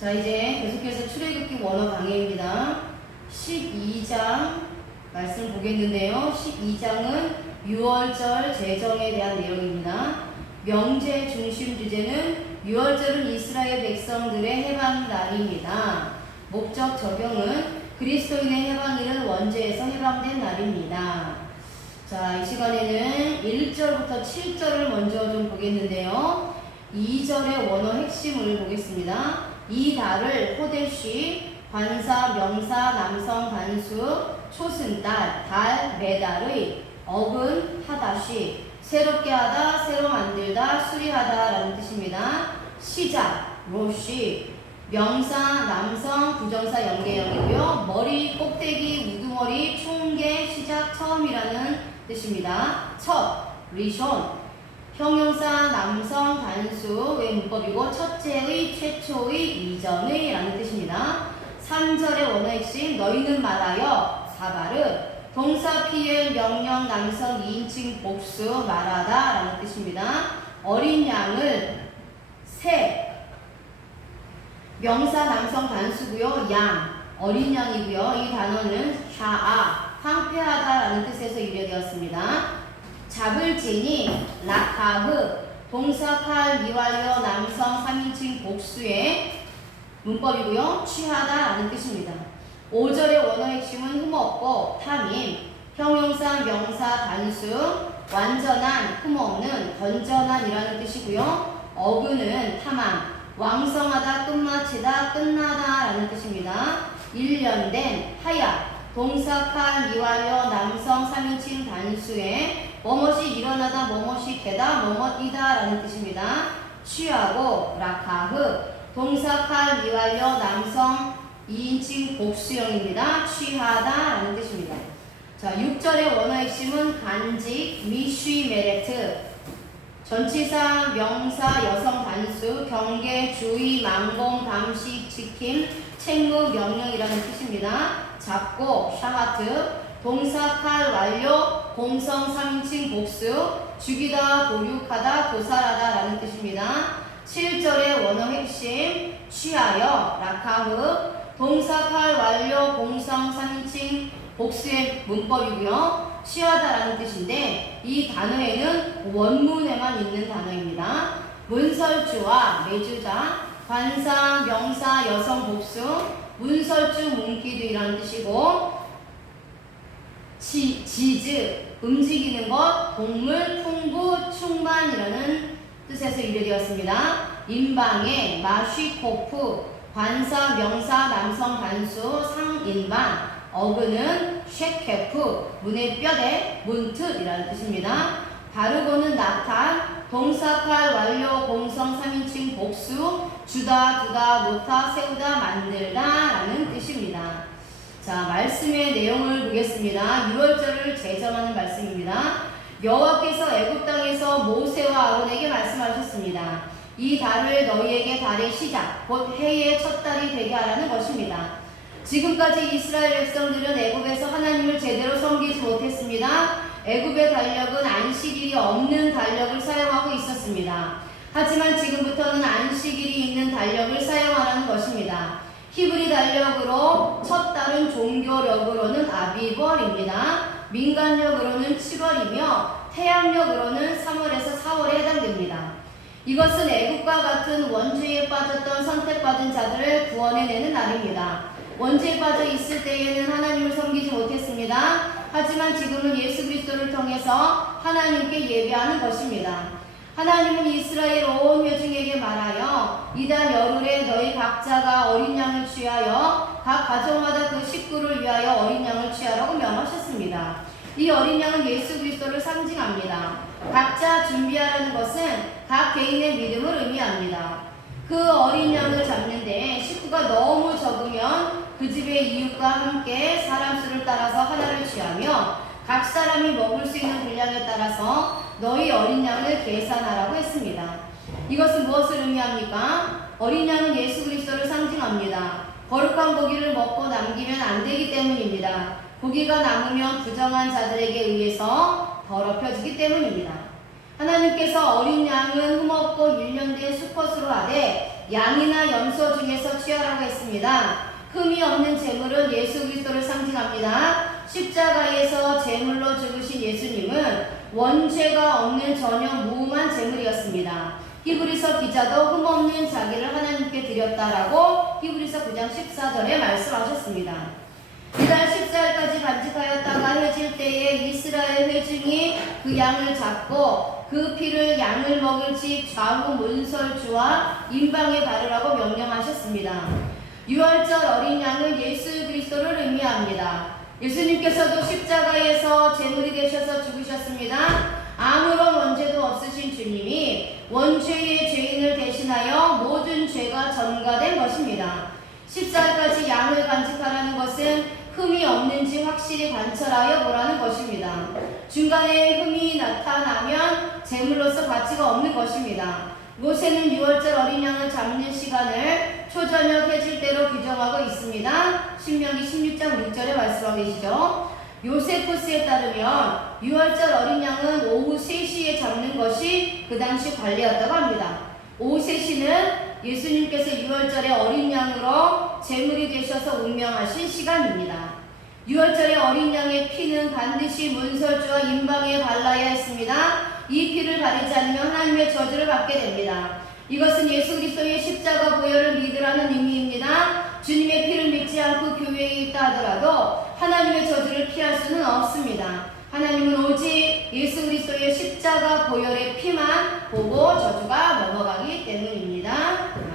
자, 이제 계속해서 출애굽기 원어 강해입니다. 12장 말씀 보겠는데요. 12장은 6월절 제정에 대한 내용입니다. 명제 중심 주제는 6월절은 이스라엘 백성들의 해방 날입니다. 목적 적용은 그리스도인의 해방일은 원죄에서 해방된 날입니다. 자, 이 시간에는 1절부터 7절을 먼저 좀 보겠는데요. 2절의 원어 핵심을 보겠습니다. 이 달을 호데시, 관사, 명사, 남성, 단수, 초승달, 달, 매달의 어근, 하다시, 새롭게 하다, 새로 만들다, 수리하다 라는 뜻입니다. 시작, 로시, 명사, 남성, 부정사 연계형이고요. 머리, 꼭대기, 우두머리, 총계, 시작, 처음이라는 뜻입니다. 첫, 리손, 형용사, 남성, 단수의 문법이고 첫째의, 최초의, 이전의 라는 뜻입니다. 3절의 원어 핵심, 너희는 말하여, 사바르, 동사, 피엘, 명령, 남성, 2인칭 복수, 말하다 라는 뜻입니다. 어린 양을, 새, 명사, 남성, 단수고요. 양, 어린 양이고요. 이 단어는 샤아, 황폐하다 라는 뜻에서 유래되었습니다. 잡을 지니, 라카흐, 동사, 칼, 미완료, 남성, 3인칭 복수의 문법이고요. 취하다 라는 뜻입니다. 5절의 원어 핵심은 흠없고, 탐임, 형용사, 명사, 단수, 완전한, 흠없는, 건전한 이라는 뜻이고요. 어근은 탐함, 왕성하다, 끝마치다, 끝나다 라는 뜻입니다. 일련된, 하야, 동사, 칼, 미완료, 남성, 3인칭 단수의 뭐뭇이 일어나다, 뭐뭇이 되다, 뭐뭇이다 라는 뜻입니다. 취하고, 라카흐, 동사, 칼, 미완료, 남성, 2인칭 복수형입니다. 취하다 라는 뜻입니다. 자, 6절의 원어 핵심은 간직, 미쉬, 메레트, 전치사, 명사, 여성 단수, 경계, 주의, 망공, 감식, 지킴, 책무, 명령이라는 뜻입니다. 잡고, 샤하트, 동사, 칼, 완료, 공성, 3인칭 복수, 죽이다, 도륙하다, 도살하다 라는 뜻입니다. 7절의 원어 핵심, 취하여, 라카흐, 동사, 칼, 완료, 공성, 3인칭 복수의 문법이고요. 취하다라는 뜻인데 이 단어에는 원문에만 있는 단어입니다. 문설주와 매주자, 관사, 명사, 여성 복수, 문설주, 뭉기두이라는 뜻이고 지즈, 움직이는 것, 동물, 풍부, 충만이라는 뜻에서 유래되었습니다. 인방에, 마쉬코프, 관사, 명사, 남성 단수, 상인방, 어근은 쉐케프, 문의 뼈대, 문틀이라는 뜻입니다. 바르고는 나탄, 동사, 칼, 완료, 공성, 3인칭 복수, 주다, 두다, 놓다, 세우다, 만들다 라는 뜻입니다. 자, 말씀의 내용을 보겠습니다. 6월절을 제정하는 말씀입니다. 여호와께서 애굽 땅에서 모세와 아론에게 말씀하셨습니다. 이 달을 너희에게 달의 시작, 곧 해의 첫 달이 되게 하라는 것입니다. 지금까지 이스라엘 백성들은 애굽에서 하나님을 제대로 섬기지 못했습니다. 애굽의 달력은 안식일이 없는 달력을 사용하고 있었습니다. 하지만 지금부터는 안식일이 있는 달력을 사용하라는 것입니다. 히브리 달력으로 첫 달은 종교력으로는 아비벌입니다. 민간력으로는 7월이며 태양력으로는 3월에서 4월에 해당됩니다. 이것은 애국과 같은 원죄에 빠졌던 선택받은 자들을 구원해내는 날입니다. 원죄에 빠져 있을 때에는 하나님을 섬기지 못했습니다. 하지만 지금은 예수 그리스도를 통해서 하나님께 예배하는 것입니다. 하나님은 이스라엘 온 회중에게 말하여 이달 열흘에 너희 각자가 어린 양을 취하여 각 가정마다 그 식구를 위하여 어린 양을 취하라고 명하셨습니다. 이 어린 양은 예수 그리스도를 상징합니다. 각자 준비하라는 것은 각 개인의 믿음을 의미합니다. 그 어린 양을 잡는데 식구가 너무 적으면 그 집의 이웃과 함께 사람 수를 따라서 하나를 취하며 각 사람이 먹을 수 있는 분량에 따라서 너희 어린 양을 계산하라고 했습니다. 이것은 무엇을 의미합니까? 어린 양은 예수 그리스도를 상징합니다. 거룩한 고기를 먹고 남기면 안 되기 때문입니다. 고기가 남으면 부정한 자들에게 의해서 더럽혀지기 때문입니다. 하나님께서 어린 양은 흠없고 일련된 수컷으로 하되 양이나 염소 중에서 취하라고 했습니다. 흠이 없는 제물은 예수 그리스도를 상징합니다. 십자가에서 제물로 죽으신 예수님은 원죄가 없는 전혀 무음한 제물이었습니다. 히브리서 기자도 흠없는 자기를 하나님께 드렸다라고 히브리서 9장 14절에 말씀하셨습니다. 이달 14일까지 간직하였다가 해질 때에 이스라엘 회중이 그 양을 잡고 그 피를 양을 먹을 집 좌우 문설주와 임방에 바르라고 명령하셨습니다. 유월절 어린 양은 예수 그리스도를 의미합니다. 예수님께서도 십자가에서 제물이 되셔서 죽으셨습니다. 아무런 원죄도 없으신 주님이 원죄의 죄인을 대신하여 모든 죄가 전가된 것입니다. 14일까지 양을 간직하라는 것은 흠이 없는지 확실히 관찰하여 보라는 것입니다. 중간에 흠이 나타나면 제물로서 가치가 없는 것입니다. 모세는 유월절 어린 양을 잡는 시간을 초저녁 해질 때로 규정하고 있습니다. 신명기 16장 6절에 말씀하고 계시죠. 요세푸스에 따르면 유월절 어린 양은 오후 3시에 잡는 것이 그 당시 관례였다고 합니다. 오후 3시는 예수님께서 유월절에 어린 양으로 제물이 되셔서 운명하신 시간입니다. 유월절에 어린 양의 피는 반드시 문설주와 임방에 발라야 했습니다. 이 피를 바르지 않으면 하나님의 저주를 받게 됩니다. 이것은 예수 그리스도의 십자가 보혈을 믿으라는 의미입니다. 주님의 피를 믿지 않고 교회에 있다 하더라도 하나님의 저주를 피할 수는 없습니다. 하나님은 오직 예수 그리스도의 십자가 보혈의 피만 보고 저주가 넘어가기 때문입니다.